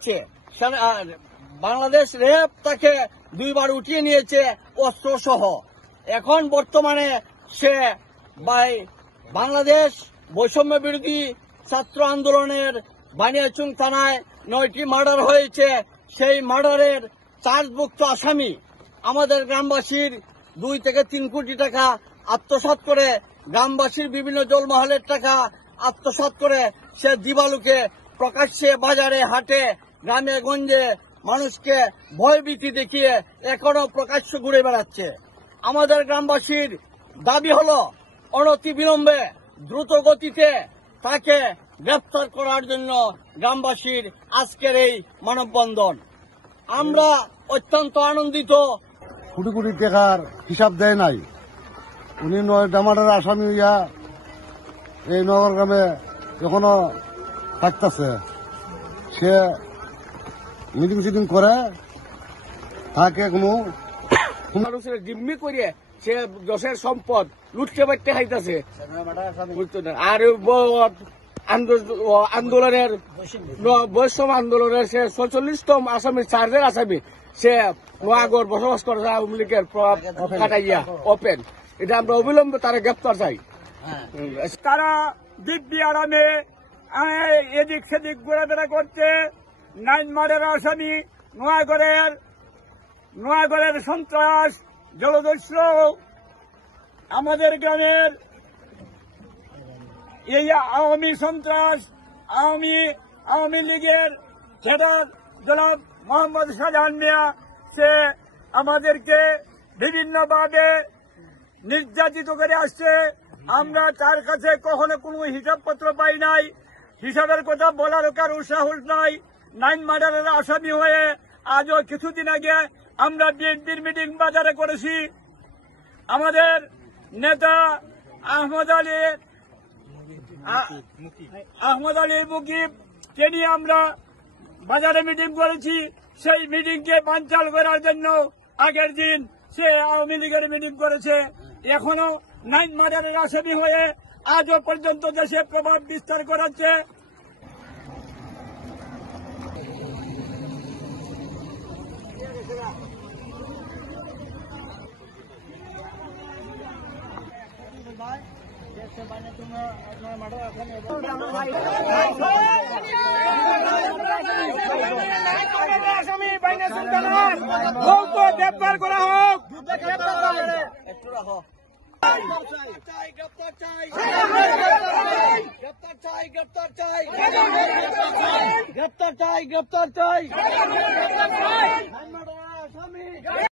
যাচ্ছে। বাংলাদেশ র্যাব তাকে 2 বার উঠিয়ে নিয়েছে অস্ত্র সহ। এখন বর্তমানে সে বাংলাদেশ বৈষম্য বিরোধী ছাত্র আন্দোলনের বানিয়াচং থানায় 9টি মার্ডার হয়েছে। সেই মার্ডারের চার্জভুক্ত আসামি আমাদের গ্রামবাসীর 2 থেকে 3 কোটি টাকা আত্মসাৎ করে, গ্রামবাসীর বিভিন্ন জলমহলের টাকা আত্মসাৎ করে সে দিবালুকে প্রকাশ্যে বাজারে হাটে গ্রামে গঞ্জে মানুষকে ভয়ভীতি দেখিয়ে এখনো প্রকাশ্য ঘুরে বেড়াচ্ছে। আমাদের গ্রামবাসীর দাবি হলো অনতিবিলম্বে দ্রুত গতিতে তাকে গ্রেফতার করার জন্য গ্রামবাসীর আজকের এই মানববন্ধন। আমরা অত্যন্ত আনন্দিত। কোটি কোটি টাকার হিসাব দেয় নাই, উনি 9টা মার্ডারের আসামি হইয়া এই নগর গ্রামে এখনো থাকতেছে। সে মিটিং সিটিং করে তাকে কোনো মানুষের জিম্মি করে সে দেশের সম্পদ লুটতে পারতে খাইতেছে। আর আন্দোলনের বৈষম্য আন্দোলনের সে 46তম আসামি, চার্জের আসামি সে নোয়াগড় বসবাস করে আওয়ামী লীগের কাটাইয়া ওপেন। এটা আমরা অবিলম্বে তারা গ্রেপ্তার চাই। তারা দিব্যি আরামে এদিক সেদিক ঘোরাফেরা করছে। 9 মার্ডার আসামি, নোয়াগড়ের সন্ত্রাস জলদস্যু আমাদের গ্রামের এই আওয়ামী সন্ত্রাস আওয়ামী লীগের ছেড়ার জনাব মোহাম্মদ শাহজাহান মিয়া সে আমাদেরকে বিভিন্নভাবে নির্যাতিত করে আসছে। আমরা তার কাছে কখনো কোনো হিসাবপত্র পাই নাই, হিসাবের কথা বলারও কারো সাহস নাই। 9 মার্ডারের আসামি হয়ে আজও কিছুদিন আগে আমরা বিএনপির মিটিং বাজারে করেছি। আমাদের নেতা আহমদ আলী মুকিব কে নিয়ে আমরা বাজারে মিটিং করেছি। সেই মিটিংকে বানচাল করার জন্য আগের দিন সে আওয়ামী লীগের মিটিং করেছে। এখনো 9 মার্ডারের আসামি হয়ে আজও পর্যন্ত দেশে প্রভাব বিস্তার করাচ্ছে। গ্রেপ্তার করা হোক, গ্রেপ্তার চাই।